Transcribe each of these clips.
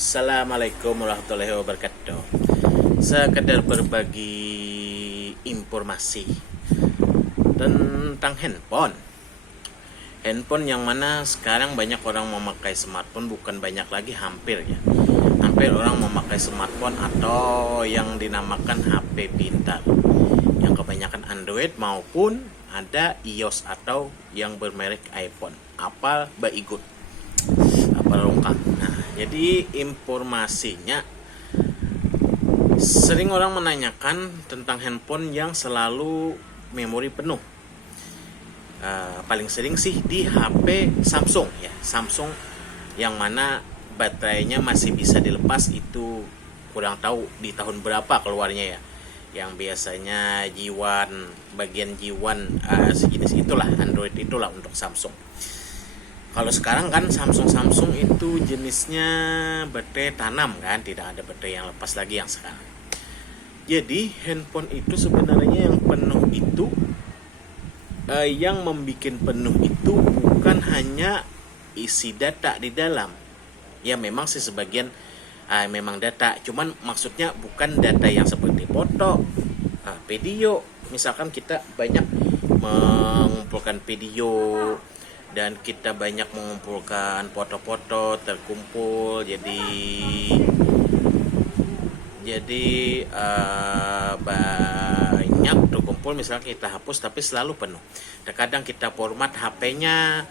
Assalamualaikum warahmatullahi wabarakatuh. Sekedar berbagi informasi tentang handphone. Handphone yang mana sekarang banyak orang memakai smartphone, bukan banyak lagi, hampir ya. Hampir orang memakai smartphone atau yang dinamakan HP pintar. Yang kebanyakan Android maupun ada iOS atau yang bermerek iPhone. Apal baigut. Apal lengkap. Nah, jadi informasinya sering orang menanyakan tentang handphone yang selalu memori penuh. Paling sering sih di HP Samsung ya, Samsung yang mana baterainya masih bisa dilepas. Itu kurang tahu di tahun berapa keluarnya ya. Yang biasanya G1, bagian G1 sejenis itulah, Android itulah untuk Samsung. Kalau sekarang kan Samsung itu jenisnya baterai tanam kan, tidak ada baterai yang lepas lagi yang sekarang. Jadi handphone itu sebenarnya yang penuh itu, yang membuat penuh itu bukan hanya isi data di dalam. Ya memang sih sebagian memang data, cuman maksudnya bukan data yang seperti foto, video. Misalkan kita banyak mengumpulkan video dan kita banyak mengumpulkan foto-foto terkumpul, jadi banyak terkumpul, misalnya kita hapus tapi selalu penuh. Terkadang kita format HP-nya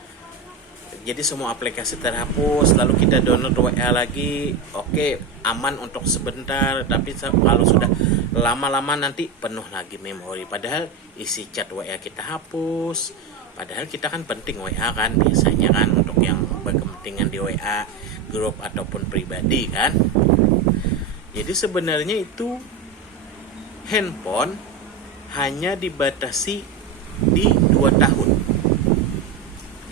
jadi semua aplikasi terhapus, lalu kita download WA lagi, oke, aman untuk sebentar, tapi kalau sudah lama-lama nanti penuh lagi memori, padahal isi chat WA kita hapus. Padahal kita kan penting WA kan, biasanya kan untuk yang berkepentingan di WA, grup ataupun pribadi kan. Jadi sebenarnya itu handphone hanya dibatasi di 2 tahun.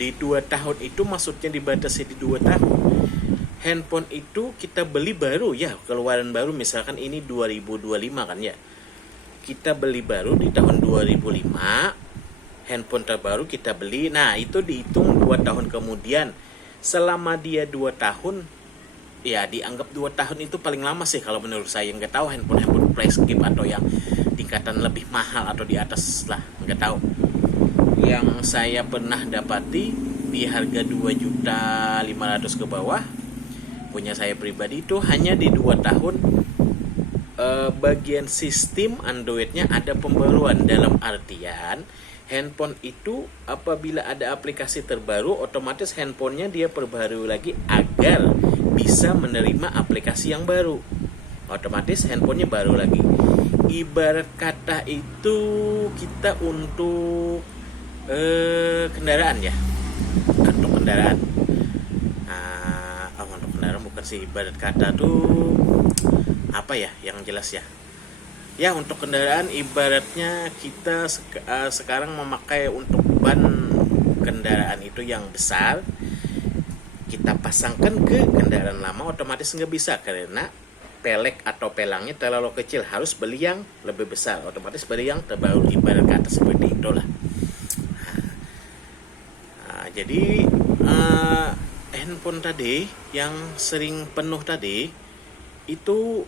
Di 2 tahun itu maksudnya dibatasi di 2 tahun. Handphone itu kita beli baru ya, keluaran baru, misalkan ini 2025 kan ya. Kita beli baru di tahun 2005. Handphone terbaru kita beli, nah itu dihitung 2 tahun kemudian. Selama dia 2 tahun, ya dianggap 2 tahun itu paling lama sih kalau menurut saya. Nggak tahu handphone flagship atau yang tingkatan lebih mahal atau di atas lah, nggak tahu. Yang saya pernah dapati di harga 2.500.000 ke bawah, punya saya pribadi itu hanya di 2 tahun. Bagian sistem Androidnya ada pembaruan, dalam artian handphone itu apabila ada aplikasi terbaru, otomatis handphonenya dia perbarui lagi agar bisa menerima aplikasi yang baru. Otomatis handphonenya baru lagi. Ibarat kata itu kita untuk kendaraan ya. Untuk kendaraan. Untuk kendaraan bukan sih, ibarat kata tuh apa ya yang jelas ya. Ya untuk kendaraan ibaratnya kita sekarang memakai untuk ban kendaraan itu yang besar, kita pasangkan ke kendaraan lama, otomatis nggak bisa karena pelek atau pelangnya terlalu kecil, harus beli yang lebih besar, otomatis beli yang terbaru, ibarat kata seperti itulah. Jadi handphone tadi yang sering penuh tadi itu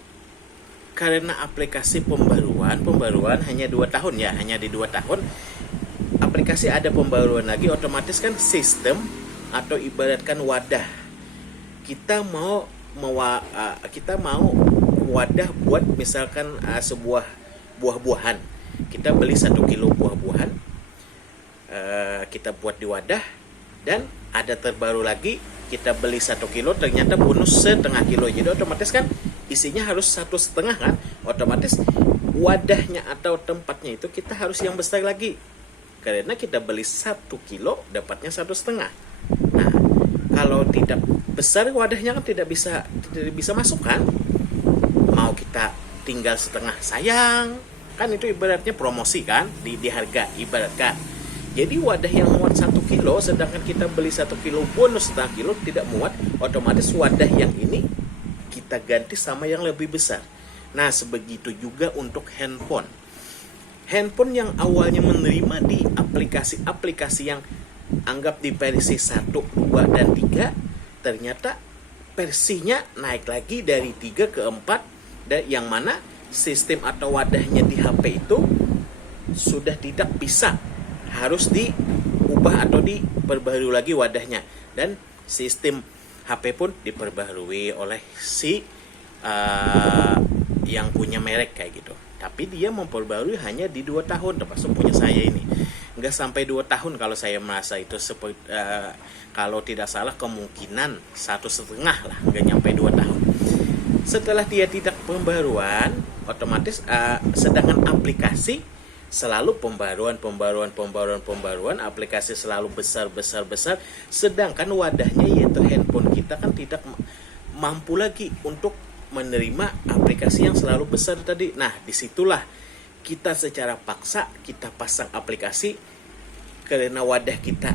karena aplikasi pembaruan hanya 2 tahun ya, hanya di 2 tahun aplikasi ada pembaruan lagi, otomatis kan sistem atau ibaratkan wadah, kita mau wadah buat misalkan sebuah buah-buahan, kita beli 1 kilo buah-buahan, kita buat di wadah, dan ada terbaru lagi kita beli 1 kilo, ternyata bonus setengah kilo, jadi otomatis kan isinya harus 1,5 kan, otomatis wadahnya atau tempatnya itu kita harus yang besar lagi, karena kita beli 1 kilo dapatnya 1,5. Nah kalau tidak besar wadahnya kan tidak bisa masuk kan, mau kita tinggal setengah sayang kan, itu ibaratnya promosi kan di harga ibaratkan. Jadi wadah yang muat 1 kilo, sedangkan kita beli 1 kilo bonus setengah kilo tidak muat, otomatis wadah yang ini kita ganti sama yang lebih besar. Nah sebegitu juga untuk handphone. Handphone yang awalnya menerima di aplikasi-aplikasi yang anggap di versi 1, 2, dan 3, ternyata versinya naik lagi dari 3 ke 4, dan yang mana sistem atau wadahnya di HP itu sudah tidak bisa, harus diubah atau diperbaharui lagi wadahnya, dan sistem HP pun diperbaharui oleh si yang punya merek kayak gitu. Tapi dia memperbarui hanya di 2 tahun, termasuk punya saya ini. Nggak sampai 2 tahun kalau saya merasa itu kalau tidak salah kemungkinan 1,5 lah, nggak nyampe 2 tahun. Setelah dia tidak pembaruan, otomatis sedangkan aplikasi selalu pembaruan, aplikasi selalu besar, sedangkan wadahnya yaitu handphone kita kan tidak mampu lagi untuk menerima aplikasi yang selalu besar tadi. Nah, disitulah kita secara paksa kita pasang aplikasi karena wadah kita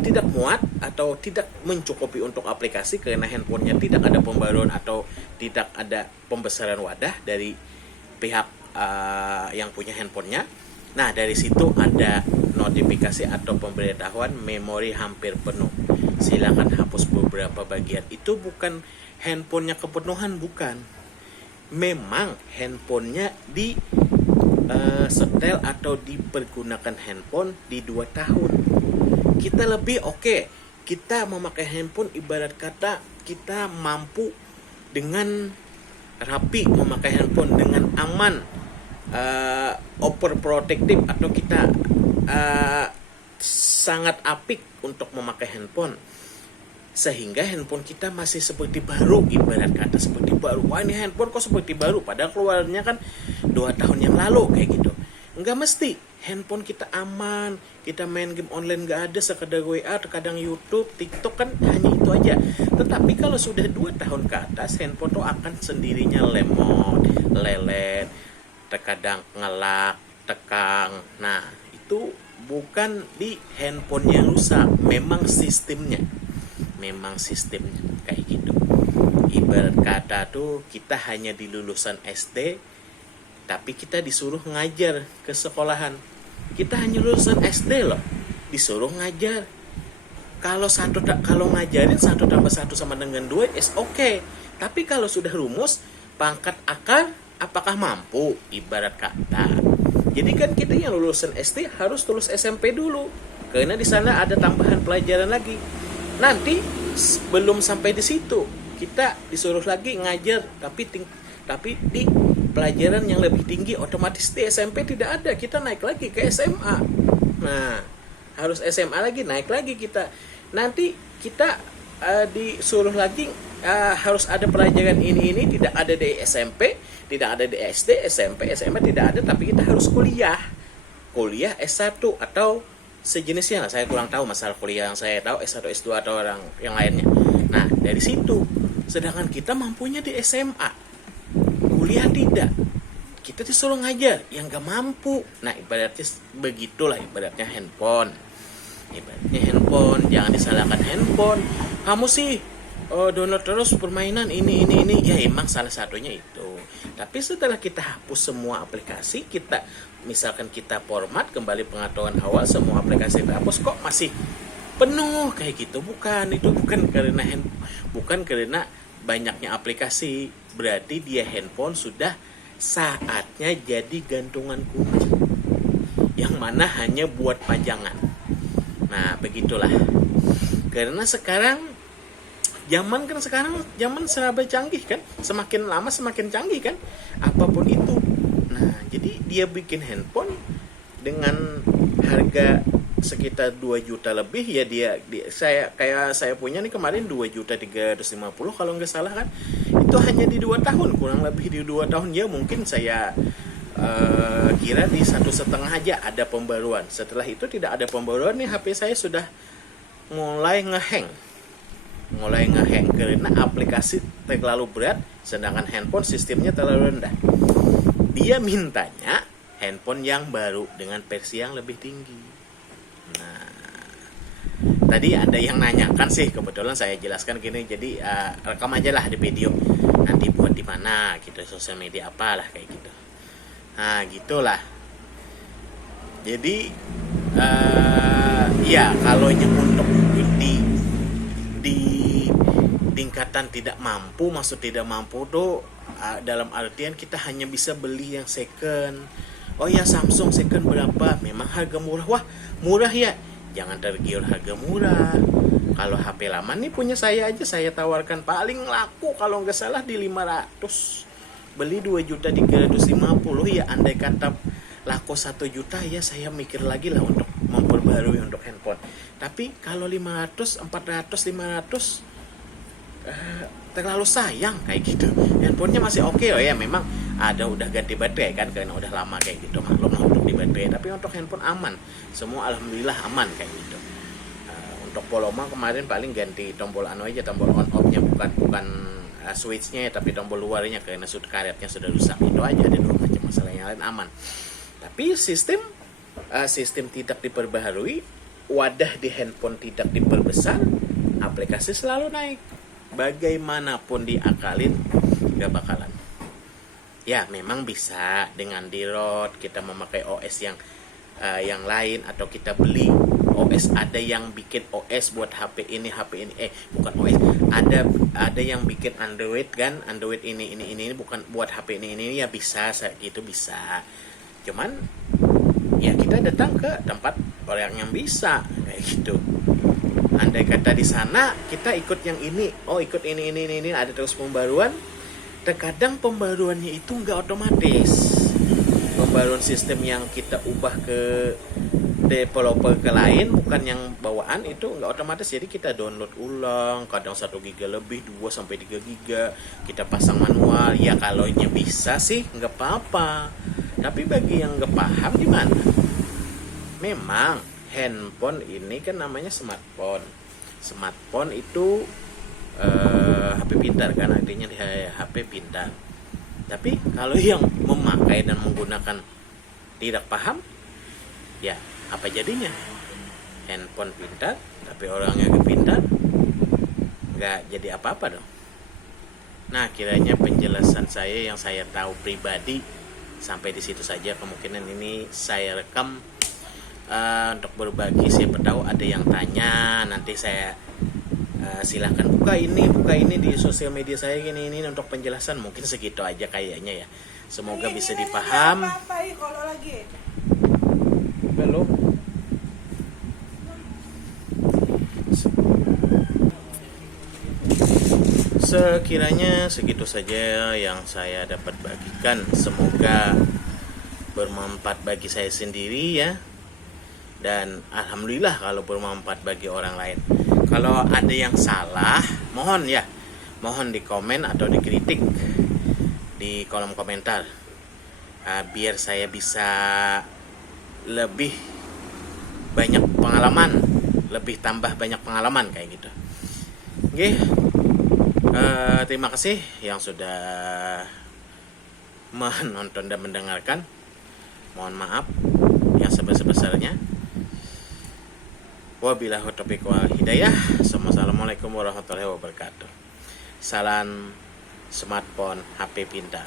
tidak muat atau tidak mencukupi untuk aplikasi, karena handphonenya tidak ada pembaruan atau tidak ada pembesaran wadah dari pihak yang punya handphonenya. Nah, dari situ ada notifikasi atau pemberitahuan memori hampir penuh, silakan hapus beberapa bagian. Itu bukan handphonenya kepenuhan, bukan. Memang handphonenya di setel atau dipergunakan handphone di 2 tahun. Kita lebih oke. Kita memakai handphone ibarat kata kita mampu dengan rapi memakai handphone dengan aman, overprotective, atau kita sangat apik untuk memakai handphone, sehingga handphone kita masih seperti baru, ibarat kata seperti baru. Wah, ini handphone kok seperti baru, padahal keluarnya kan 2 tahun yang lalu kayak gitu. Enggak mesti. Handphone kita aman, kita main game online nggak ada, sekedar WA, terkadang YouTube, TikTok, kan hanya itu aja. Tetapi kalau sudah 2 tahun ke atas, handphone tuh akan sendirinya lemot, lelet, terkadang ngelak, tekang. Nah, itu bukan di handphone yang rusak, memang sistemnya kayak gitu. Ibarat kata tuh kita hanya di lulusan SD, tapi kita disuruh ngajar ke sekolahan. Kita hanya lulusan SD loh, disuruh ngajar. Kalau ngajarin 1 tambah 1 sama dengan 2 is okay. Tapi kalau sudah rumus pangkat akar, apakah mampu, ibarat kata. Jadi kan kita yang lulusan SD harus lulus SMP dulu, karena di sana ada tambahan pelajaran lagi. Nanti belum sampai di situ, kita disuruh lagi ngajar, tapi di pelajaran yang lebih tinggi. Otomatis di SMP tidak ada, kita naik lagi ke SMA. Nah, harus SMA lagi, naik lagi kita. Nanti kita disuruh lagi harus ada pelajaran ini tidak ada di SMP, tidak ada di SD, SMP, SMA tidak ada, tapi kita harus kuliah S1 atau sejenisnya. Saya kurang tahu masalah kuliah, yang saya tahu S1, S2 atau orang yang lainnya. Nah, dari situ, sedangkan kita mampunya di SMA, kuliah tidak, kita disuruh ngajar yang gak mampu. Nah, ibaratnya begitulah, ibaratnya handphone, jangan disalahkan handphone. Kamu sih download terus permainan ini, ya emang salah satunya itu. Tapi setelah kita hapus semua aplikasi, kita misalkan kita format kembali pengetahuan awal, semua aplikasi kita hapus, kok masih penuh kayak gitu. Itu bukan karena banyaknya aplikasi, berarti dia handphone sudah saatnya jadi gantungan kunci yang mana hanya buat pajangan. Nah, begitulah. Karena sekarang zaman serba canggih kan, semakin lama semakin canggih kan, apapun itu. Nah, jadi dia bikin handphone dengan harga sekitar 2 juta lebih ya, saya punya nih kemarin 2.350.000 kalau nggak salah kan. Itu hanya di 2 tahun, kurang lebih di 2 tahun ya. Mungkin saya kira di 1,5 aja ada pembaruan. Setelah itu tidak ada pembaruan nih, HP saya sudah mulai ngehang karena aplikasi terlalu berat, sedangkan handphone sistemnya terlalu rendah. Dia mintanya handphone yang baru dengan versi yang lebih tinggi. Nah, tadi ada yang nanyakan sih, kebetulan saya jelaskan gini, jadi rekam aja lah di video, nanti buat di mana gitu, sosial media apalah kayak gitu. Nah, gitulah. Jadi ya kalau untuk tingkatan tidak mampu, maksud tidak mampu tuh dalam artian kita hanya bisa beli yang second. Oh ya, Samsung second berapa? Memang harga murah. Wah, murah ya. Jangan tergiur harga murah. Kalau HP lama nih punya saya aja, saya tawarkan paling laku kalau nggak salah di 500. Beli 2.350.000 ya, andai kata laku 1 juta ya saya mikir lagi lah untuk memperbarui untuk handphone. Tapi kalau 500, 400, 500 terlalu sayang kayak gitu. Handphonenya masih oke oh ya, memang ada udah ganti baterai kan karena udah lama kayak gitu, maklum lah untuk di baterai. Tapi untuk handphone aman, semua alhamdulillah aman kayak gitu. Untuk Poloma kemarin paling ganti tombol anu aja, tombol on off nya, bukan switchnya ya, tapi tombol luarnya karena karetnya sudah rusak. Itu aja, ada 2 macam masalah, yang lain aman. Tapi sistem tidak diperbaharui, wadah di handphone tidak diperbesar, aplikasi selalu naik. Bagaimanapun diakalin nggak bakalan. Ya memang bisa dengan di-road kita memakai OS yang lain, atau kita beli OS, ada yang bikin OS buat HP ini bukan OS, ada yang bikin Android kan, Android ini bukan buat HP ini ya, bisa gitu, bisa. Cuman ya kita datang ke tempat orang yang bisa kayak gitu. Andai kata di sana kita ikut yang ini, ikut ini ada terus pembaruan. Terkadang pembaruannya itu nggak otomatis. Pembaruan sistem yang kita ubah ke developer ke lain, bukan yang bawaan, itu nggak otomatis. Jadi kita download ulang, kadang 1 giga lebih, 2 sampai 3 giga kita pasang manual. Ya kalau bisa sih nggak apa-apa. Tapi bagi yang nggak paham gimana? Memang handphone ini kan namanya smartphone. Smartphone itu HP pintar kan, artinya HP pintar. Tapi kalau yang memakai dan menggunakan tidak paham, ya apa jadinya? Handphone pintar, tapi orangnya pintar, nggak jadi apa-apa dong. Nah, kiranya penjelasan saya yang saya tahu pribadi sampai di situ saja. Kemungkinan ini saya rekam untuk berbagi, siapa tahu ada yang tanya, nanti saya silahkan buka ini di sosial media saya ini untuk penjelasan. Mungkin segitu aja kayaknya ya, semoga bisa dipaham. Belum sekiranya segitu saja yang saya dapat bagikan, semoga bermanfaat bagi saya sendiri ya. Dan alhamdulillah kalau bermanfaat bagi orang lain. Kalau ada yang salah, mohon di komen atau dikritik di kolom komentar, biar saya bisa lebih banyak pengalaman, lebih tambah banyak pengalaman kayak gitu. Oke, terima kasih yang sudah menonton dan mendengarkan. Mohon maaf yang sebesar-besarnya. Wabillahi taufiq wal hidayah. Assalamualaikum warahmatullahi wabarakatuh. Salam smartphone HP pintar.